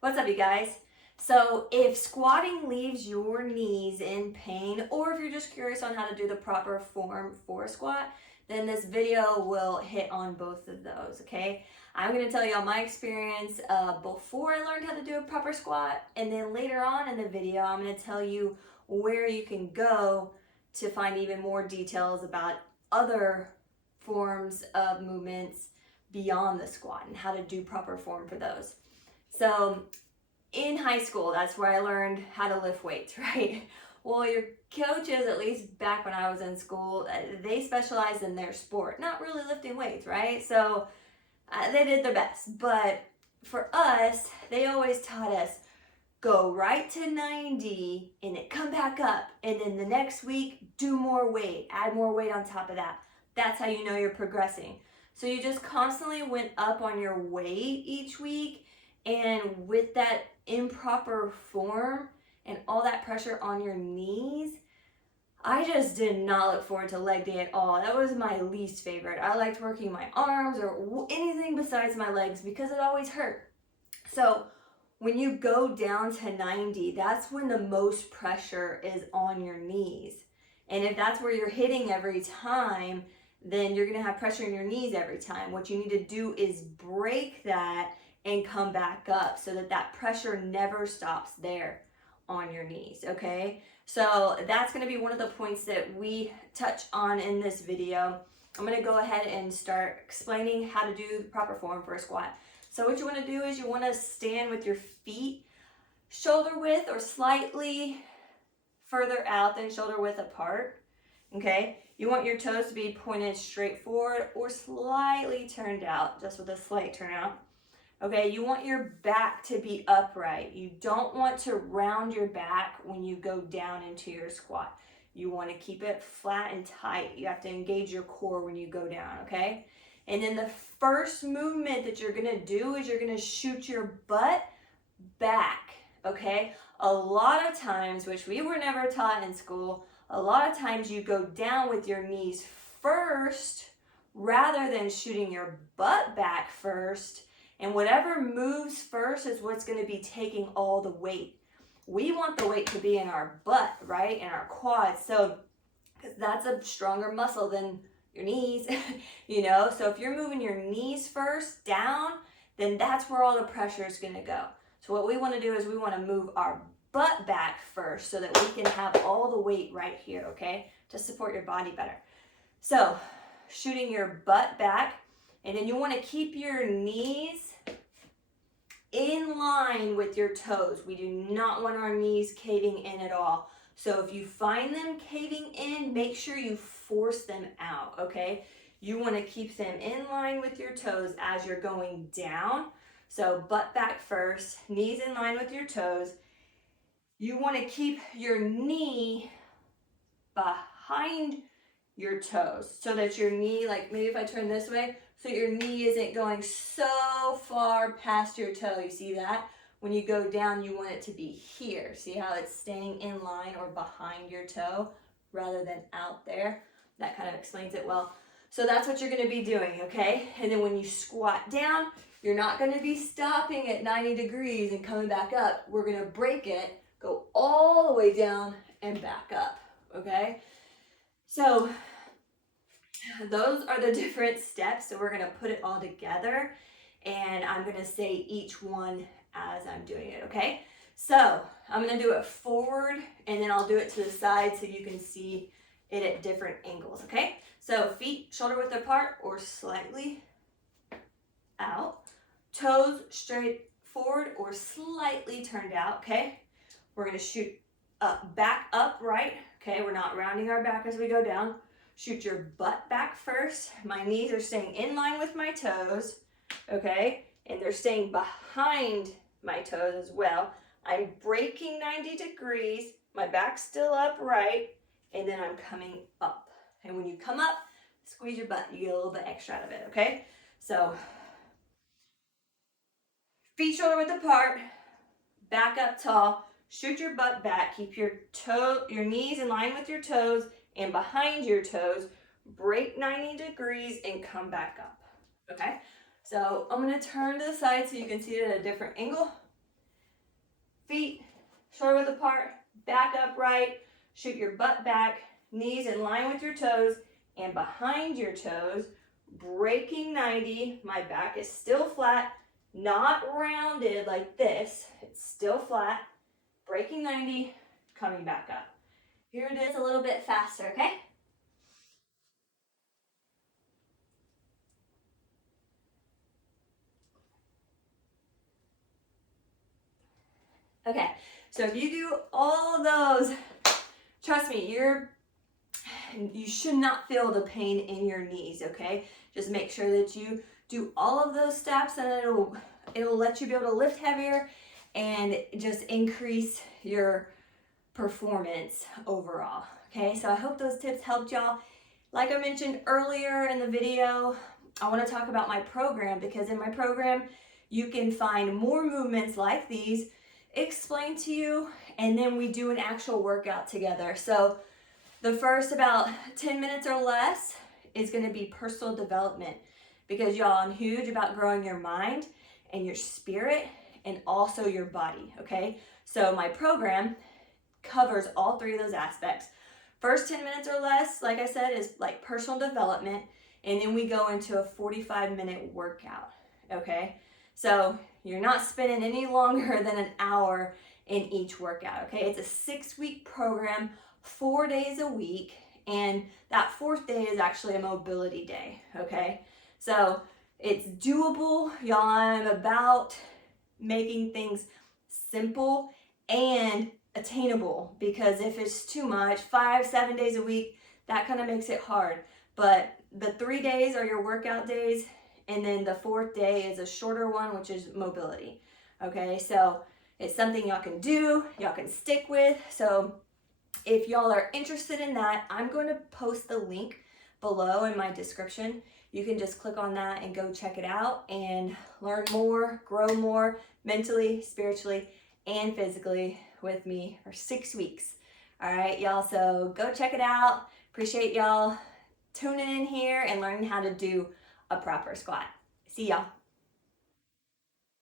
What's up, you guys? So if squatting leaves your knees in pain, or if you're just curious on how to do the proper form for a squat, then this video will hit on both of those, okay? I'm gonna tell you all my experience before I learned how to do a proper squat, and then later on in the video, I'm gonna tell you where you can go to find even more details about other forms of movements beyond the squat and how to do proper form for those. So in high school, that's where I learned how to lift weights, right? Well, your coaches, at least back when I was in school, they specialized in their sport, not really lifting weights, right? So they did their best. But for us, they always taught us go right to 90 and then come back up. And then the next week, do more weight, add more weight on top of that. That's how you know you're progressing. So you just constantly went up on your weight each week. And with that improper form and all that pressure on your knees, I just did not look forward to leg day at all. That was my least favorite. I liked working my arms or anything besides my legs because it always hurt. So when you go down to 90, that's when the most pressure is on your knees. And if that's where you're hitting every time, then you're gonna have pressure in your knees every time. What you need to do is break that and come back up so that that pressure never stops there on your knees, okay? So that's gonna be one of the points that we touch on in this video. I'm gonna go ahead and start explaining how to do the proper form for a squat. So what you wanna do is you wanna stand with your feet shoulder width or slightly further out than shoulder width apart, okay? You want your toes to be pointed straight forward or slightly turned out, just with a slight turnout. Okay, you want your back to be upright. You don't want to round your back when you go down into your squat. You want to keep it flat and tight. You have to engage your core when you go down, okay? And then the first movement that you're gonna do is you're gonna shoot your butt back, okay? A lot of times, which we were never taught in school, a lot of times you go down with your knees first rather than shooting your butt back first. And whatever moves first is what's going to be taking all the weight. We want the weight to be in our butt, right? In our quads. So, because that's a stronger muscle than your knees, you know? So if you're moving your knees first down, then that's where all the pressure is going to go. So what we want to do is we want to move our butt back first so that we can have all the weight right here, okay? To support your body better. So, shooting your butt back, and then you want to keep your knees in line with your toes. We do not want our knees caving in at all. So if you find them caving in, make sure you force them out, okay? You want to keep them in line with your toes as you're going down. So butt back first, knees in line with your toes. You want to keep your knee behind your toes so that your knee, like maybe if I turn this way, so your knee isn't going so far past your toe. You see that? When you go down, you want it to be here. See how it's staying in line or behind your toe rather than out there? That kind of explains it well. So that's what you're going to be doing, okay? And then when you squat down, you're not going to be stopping at 90 degrees and coming back up. We're going to break it, go all the way down and back up, okay? So those are the different steps. So we're going to put it all together and I'm going to say each one as I'm doing it, okay? So I'm going to do it forward and then I'll do it to the side so you can see it at different angles, okay? So feet shoulder width apart or slightly out. Toes straight forward or slightly turned out, okay? We're going to shoot up, back upright, okay? We're not rounding our back as we go down. Shoot your butt back first. My knees are staying in line with my toes, okay? And they're staying behind my toes as well. I'm breaking 90 degrees. My back's still upright, and then I'm coming up. And when you come up, squeeze your butt. You get a little bit extra out of it, okay? So, feet shoulder width apart, back up tall, shoot your butt back, keep your knees in line with your toes, and behind your toes, break 90 degrees and come back up, okay? So I'm gonna turn to the side so you can see it at a different angle. feet shoulder width apart, back upright, shoot your butt back, knees in line with your toes and behind your toes, breaking 90. My back is still flat, not rounded like this. It's still flat, breaking 90, coming back up. Here it is a little bit faster, okay? Okay, so if you do all of those, trust me, you should not feel the pain in your knees, okay? Just make sure that you do all of those steps and it'll let you be able to lift heavier and just increase your performance overall, okay? So I hope those tips helped y'all. Like I mentioned earlier in the video, I want to talk about my program, because in my program, you can find more movements like these explained to you, and then we do an actual workout together. So the first about 10 minutes or less is going to be personal development, because y'all, I'm huge about growing your mind and your spirit and also your body, okay? So my program covers all three of those aspects. First 10 minutes or less, like I said, is like personal development, and then we go into a 45-minute workout, okay? So you're not spending any longer than an hour in each workout, okay? It's a 6-week program, 4 days a week, and that 4th day is actually a mobility day, okay? So it's doable, y'all. I'm about making things simple and attainable, because if it's too much, 5-7 days a week, that kind of makes it hard. But the 3 days are your workout days, and then the 4th day is a shorter one, which is mobility, okay? So it's something y'all can do, y'all can stick with. So if y'all are interested in that, I'm going to post the link below in my description. You can just click on that and go check it out and learn more, grow more mentally, spiritually, and physically with me for 6 weeks. All right, y'all, so go check it out. Appreciate y'all tuning in here and learning how to do a proper squat. See y'all.